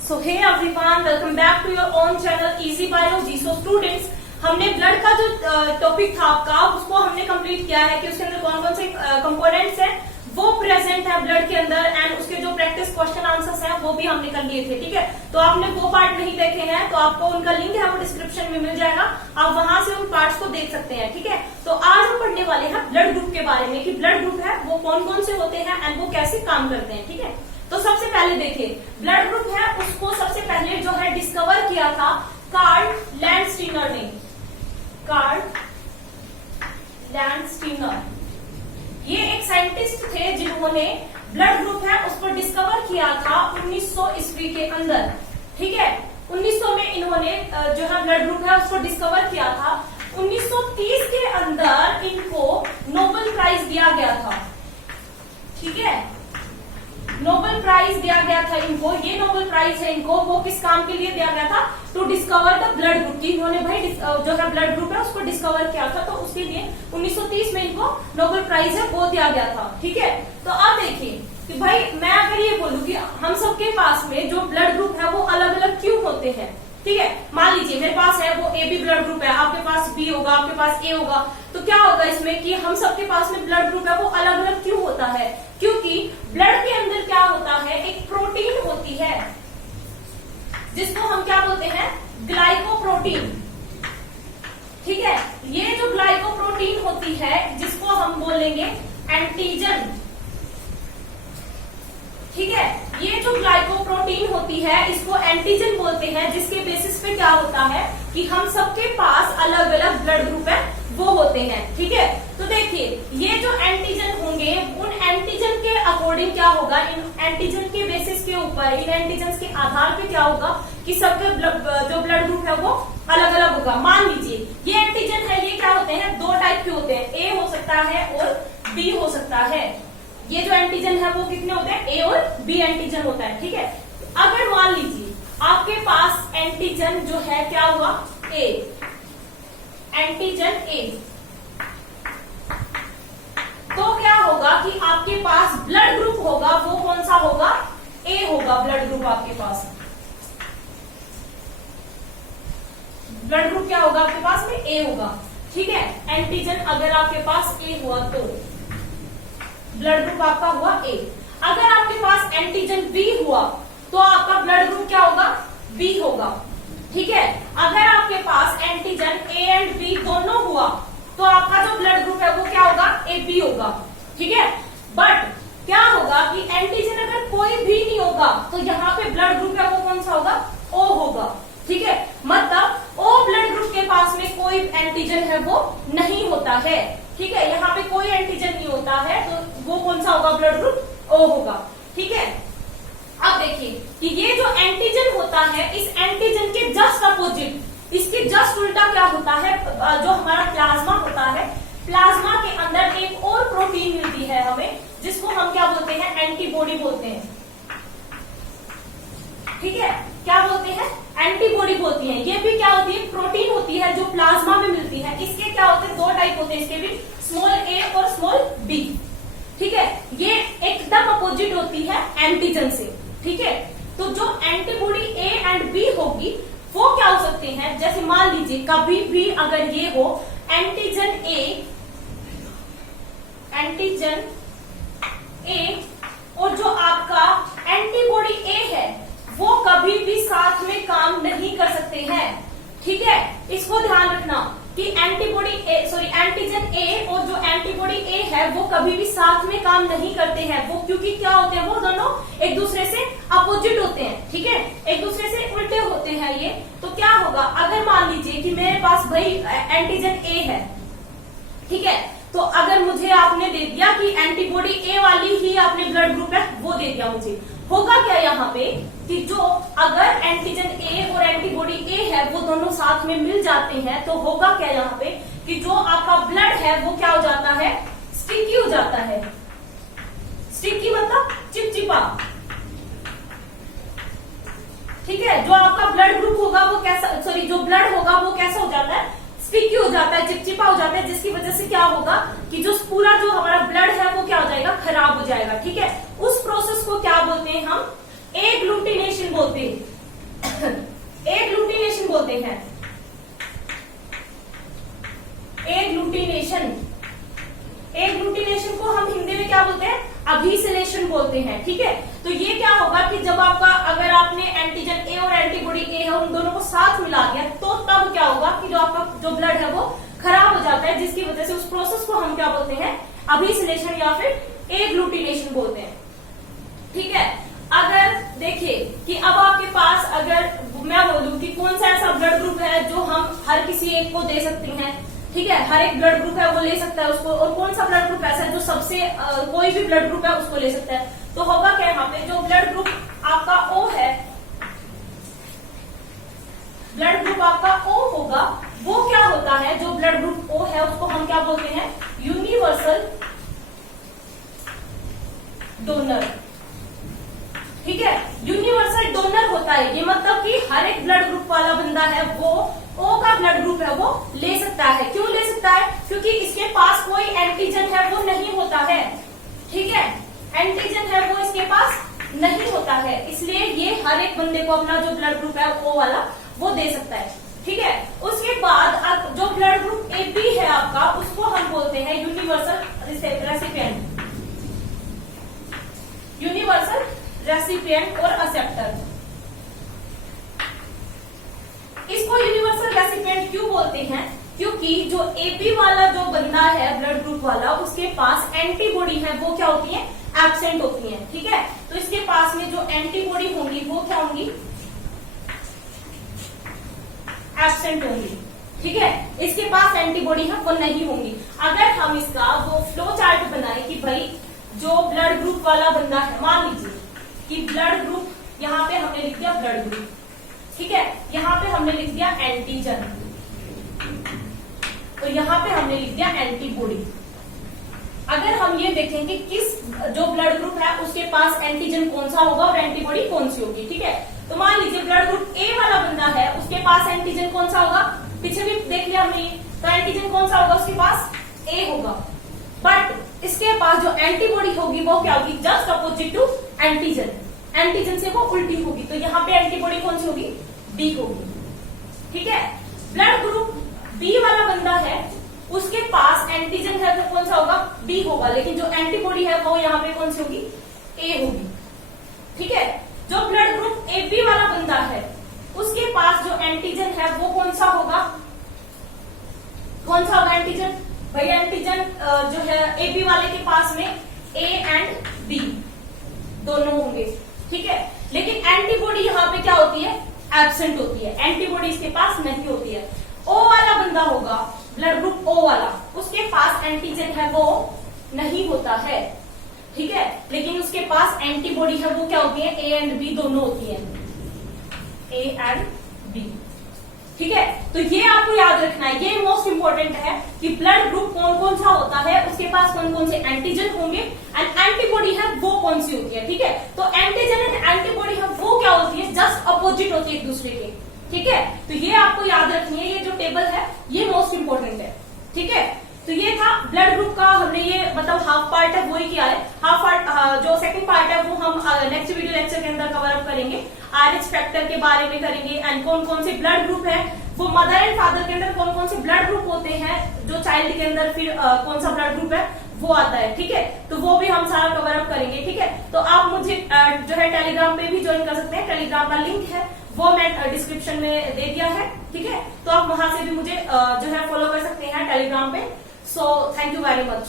So hey everyone, welcome back to your own channel Easy Biology. So students, हमने blood का जो topic था आपका उसको हमने कंप्लीट किया है कि उसके अंदर कौन कौन से कंपोनेंट्स हैं वो प्रेजेंट है ब्लड के अंदर एंड उसके जो प्रैक्टिस क्वेश्चन आंसर्स हैं वो भी हमने कर लिए थे। ठीक है, तो आपने वो पार्ट नहीं देखे हैं तो आपको उनका लिंक है वो डिस्क्रिप्शन में मिल जाएगा, आप वहां से उन पार्ट्स को देख सकते हैं। ठीक है, तो आज हम पढ़ने वाले हैं ब्लड ग्रुप के बारे में कि ब्लड ग्रुप है वो कौन कौन से होते हैं एंड वो कैसे काम करते हैं। ठीक है, तो सबसे पहले देखिए ब्लड ग्रुप है उसको सबसे पहले जो है डिस्कवर किया था कार्ल लैंडस्टीनर ने। कार्ल लैंडस्टीनर ये एक साइंटिस्ट थे जिन्होंने ब्लड ग्रुप है उसको डिस्कवर किया था 1900 ईस्वी के अंदर। ठीक है, 1900 में इन्होंने जो है ब्लड ग्रुप है उसको डिस्कवर किया था। 1930 के अंदर इनको नोबेल प्राइज दिया गया था। ठीक है, नोबेल प्राइज दिया गया था इनको। ये नोबेल प्राइज है इनको वो किस काम के लिए दिया गया था? To discover the blood group की इन्होंने भाई जो है ब्लड ग्रुप है उसको डिस्कवर किया था, तो उसके लिए 1930 में इनको नोबेल प्राइज है वो दिया गया था। ठीक है, तो अब देखिए कि भाई मैं अगर ये बोलूं कि हम सबके पास में जो ब्लड ग्रुप है वो अलग अलग क्यों होते हैं। ठीक है, मान लीजिए मेरे पास है वो ए बी ब्लड ग्रुप है, आपके पास बी होगा, आपके पास ए होगा, तो क्या होगा इसमें कि हम सबके पास में ब्लड ग्रुप है वो अलग अलग क्यों होता है? क्योंकि ब्लड के अंदर क्या होता है, एक प्रोटीन होती है जिसको हम क्या बोलते हैं? ग्लाइकोप्रोटीन। ठीक है, ये जो ग्लाइकोप्रोटीन होती है जिसको हम बोलेंगे एंटीजन। ठीक है, ये जो ग्लाइकोप्रोटीन होती है इसको एंटीजन बोलते हैं, जिसके बेसिस पे क्या होता है कि हम सबके पास अलग अलग ब्लड ग्रुप है वो होते हैं। ठीक है, तो देखिए ये जो एंटीजन होंगे उन एंटीजन के अकॉर्डिंग क्या होगा, इन एंटीजन के बेसिस के ऊपर, इन एंटीजन के आधार पे क्या होगा कि सबके जो ब्लड ग्रुप है वो अलग अलग होगा। मान लीजिए ये एंटीजन है, ये क्या होते हैं? दो टाइप के होते हैं, ए हो सकता है और बी हो सकता है। ये जो एंटीजन है वो कितने होते हैं? ए और बी एंटीजन होता है। ठीक है, अगर मान लीजिए आपके पास एंटीजन जो है क्या हुआ? ए, एंटीजन ए, तो क्या होगा कि आपके पास ब्लड ग्रुप होगा वो कौन सा होगा? ए होगा ब्लड ग्रुप आपके पास। ब्लड ग्रुप क्या होगा आपके पास में? ए होगा। ठीक है, एंटीजन अगर आपके पास ए हुआ तो ब्लड ग्रुप आपका हुआ ए। अगर आपके पास एंटीजन बी हुआ तो आपका ब्लड ग्रुप क्या होगा? बी होगा। ठीक है, अगर आपके पास एंटीजन ए एंड बी दोनों हुआ तो आपका जो ब्लड ग्रुप है वो क्या होगा? ए बी होगा। ठीक है, बट क्या होगा कि एंटीजन अगर कोई भी नहीं होगा तो यहाँ पे ब्लड ग्रुप है वो कौन सा होगा? ओ होगा। ठीक है, मतलब ओ ब्लड ग्रुप के पास में कोई एंटीजन है वो नहीं होता है। ठीक है, यहाँ पे कोई एंटीजन नहीं होता है तो वो कौन सा होगा? ब्लड ग्रुप ओ होगा। ठीक है, अब देखिए कि ये जो एंटीजन होता है इस एंटीजन के जस्ट अपोजिट, इसके जस्ट उल्टा क्या होता है? जो हमारा प्लाज्मा होता है, प्लाज्मा के अंदर एक और प्रोटीन मिलती है हमें जिसको हम क्या बोलते हैं? एंटीबॉडी बोलते हैं। ठीक है, क्या बोलते हैं? एंटीबॉडी बोलती है। ये भी क्या होती है? प्रोटीन होती है जो प्लाज्मा में मिलती है। इसके क्या होते हैं? दो टाइप होते हैं इसके भी, स्मॉल ए और स्मॉल बी। ठीक है, ये एकदम अपोजिट होती है एंटीजन से। ठीक है, तो जो एंटीबॉडी ए एंड बी होगी वो क्या हो सकते हैं? जैसे मान लीजिए कभी भी अगर ये हो एंटीजन ए और जो आपका एंटीबॉडी ए है वो कभी भी साथ में काम नहीं कर सकते हैं। ठीक है, इसको ध्यान रखना कि एंटीजन ए और जो एंटीबॉडी ए है वो कभी भी साथ में काम नहीं करते हैं वो, क्योंकि क्या होते हैं? वो दोनों एक दूसरे से अपोजिट होते हैं। ठीक है, एक दूसरे से उल्टे होते हैं ये। तो क्या होगा अगर मान लीजिए कि मेरे पास भाई एंटीजन ए है, ठीक है, तो अगर मुझे आपने दे दिया कि एंटीबॉडी ए वाली ही आपने ब्लड ग्रुप है वो दे दिया मुझे, होगा क्या यहाँ पे कि जो अगर एंटीजन ए और एंटीबॉडी ए है वो दोनों साथ में मिल जाते हैं तो होगा क्या यहाँ पे कि जो आपका ब्लड है वो क्या हो जाता है? स्टिकी हो जाता है। स्टिकी मतलब चिपचिपा। ठीक है, जो आपका ब्लड ग्रुप होगा वो कैसा, जो ब्लड होगा वो कैसा हो जाता है? स्टिकी हो जाता है, चिपचिपा हो जाता है, जिसकी वजह से क्या होगा कि जो पूरा जो हमारा ब्लड है वो क्या हो जाएगा? खराब हो जाएगा। ठीक है, उस प्रोसेस को क्या बोलते हैं हम? एग्लूटिनेशन बोलते हैं। ठीक है। तो ये क्या होगा कि जब आपका अगर आपने एंटीजन ए और एंटीबॉडी ए है उन दोनों को साथ मिला दिया तो तब क्या होगा कि जो आपका जो ब्लड है वो खराब हो जाता है, जिसकी वजह से उस प्रोसेस को हम क्या बोलते हैं, अभिसंश्लेषण या फिर एग्लूटिनेशन बोलते हैं, ठीक है। अगर देखिए कि अब आपके पास अगर मैं बोलूं कि कौन सा ऐसा ब्लड ग्रुप है जो हम हर किसी एक को दे सकते हैं, ठीक है, हर एक ब्लड ग्रुप है वो ले सकता है उसको, और कौन सा ब्लड ग्रुप ऐसा है जो सबसे कोई भी ब्लड ग्रुप है उसको ले सकता है, तो होगा क्या यहाँ पे, जो ब्लड ग्रुप आपका ओ है, ब्लड ग्रुप आपका ओ होगा, वो क्या होता है, जो ब्लड ग्रुप ओ है उसको हम क्या बोलते हैं, यूनिवर्सल डोनर, ठीक है। यूनिवर्सल डोनर होता है ये, मतलब कि हर एक ब्लड ग्रुप वाला बंदा है वो ओ का ब्लड ग्रुप है वो ले सकता है। क्यों ले सकता है, क्योंकि इसके पास कोई एंटीजन है वो नहीं होता है, ठीक है, एंटीजन है वो इसके पास नहीं होता है, इसलिए ये हर एक बंदे को अपना जो ब्लड ग्रुप है ओ वाला वो दे सकता है, ठीक है। उसके बाद जो ब्लड ग्रुप ए बी है आपका उसको हम बोलते हैं यूनिवर्सल रेसिपिएंट, यूनिवर्सल रेसिपिएंट और एक्सेप्टर। इसको यूनिवर्सल रेसिपिएंट क्यों बोलते हैं, क्योंकि जो एबी वाला जो बंदा है ब्लड ग्रुप वाला उसके पास एंटीबॉडी है वो क्या होती है, एब्सेंट होती है, ठीक है। तो इसके पास में जो एंटीबॉडी होंगी वो क्या होंगी, एब्सेंट होंगी, ठीक है, इसके पास एंटीबॉडी है वो नहीं होंगी। अगर हम इसका वो फ्लो चार्ट बनाए कि भाई जो ब्लड ग्रुप वाला बंदा है, मान लीजिए कि ब्लड ग्रुप, यहाँ पे हमने लिख दिया ब्लड ग्रुप, ठीक है, यहाँ पे हमने लिख दिया एंटीजन, तो यहाँ पे हमने लिख दिया एंटीबॉडी। अगर हम ये देखें कि किस जो ब्लड ग्रुप है उसके पास एंटीजन कौन सा होगा और एंटीबॉडी कौन सी होगी, ठीक है। तो मान लीजिए ब्लड ग्रुप ए वाला बंदा है उसके पास एंटीजन कौन सा होगा, पीछे भी देख लिया हमने, तो एंटीजन कौन सा होगा उसके पास, ए होगा, बट इसके पास जो एंटीबॉडी होगी वो क्या होगी, just opposite to antigen, antigen से वो उल्टी होगी, तो यहाँ पे एंटीबॉडी कौन सी होगी, बी होगी, ठीक है। ब्लड ग्रुप बी वाला बंदा है उसके पास एंटीजन है तो कौन सा होगा, बी होगा, लेकिन जो एंटीबॉडी है वो यहाँ पे कौन सी होगी, ए होगी, ठीक है। जो ब्लड ग्रुप ए बी वाला बंदा है उसके पास जो एंटीजन है वो कौन सा होगा, कौन सा होगा एंटीजन, भाई एंटीजन जो है ए बी वाले के पास में ए एंड बी दोनों होंगे, ठीक है, लेकिन एंटीबॉडी यहाँ पे क्या होती है, एब्सेंट होती है, एंटीबॉडी इसके पास नहीं होती है। ओ वाला बंदा होगा ब्लड ग्रुप ओ वाला, उसके पास एंटीजन है वो नहीं होता है, ठीक है, लेकिन उसके पास एंटीबॉडी है वो क्या होती है, ए एंड बी दोनों होती है, ए एंड बी, ठीक है। तो ये आपको याद रखना है, ये मोस्ट इंपॉर्टेंट है कि ब्लड ग्रुप कौन कौन सा होता है, उसके पास कौन कौन से एंटीजन होंगे एंड एंटीबॉडी है वो कौन सी होती है, ठीक है। तो एंटीजन एंड एंटीबॉडी है वो क्या होती है, जस्ट अपोजिट होती है एक दूसरे के, ठीक है। तो ये आपको याद रखनी है, ये जो टेबल है ये मोस्ट इंपॉर्टेंट है, ठीक है। तो ये था ब्लड ग्रुप का, हमने ये मतलब हाफ पार्ट है वो ही किया है, हाफ पार्ट जो सेकंड पार्ट है वो हम नेक्स्ट वीडियो लेक्चर के अंदर कवर अप करेंगे, RH फैक्टर के बारे में करेंगे एंड कौन कौन से ब्लड ग्रुप है, वो मदर एंड फादर के अंदर कौन कौन से ब्लड ग्रुप होते हैं, जो चाइल्ड के अंदर फिर कौन सा ब्लड ग्रुप है वो आता है, ठीक है। तो वो भी हम सारा कवर अप करेंगे, ठीक है। तो आप मुझे जो है टेलीग्राम पे भी ज्वाइन कर सकते हैं, टेलीग्राम का लिंक है वो मैं डिस्क्रिप्शन में दे दिया है, ठीक है। तो आप वहां से भी मुझे जो है फॉलो कर सकते हैं टेलीग्राम पे। So thank you very much.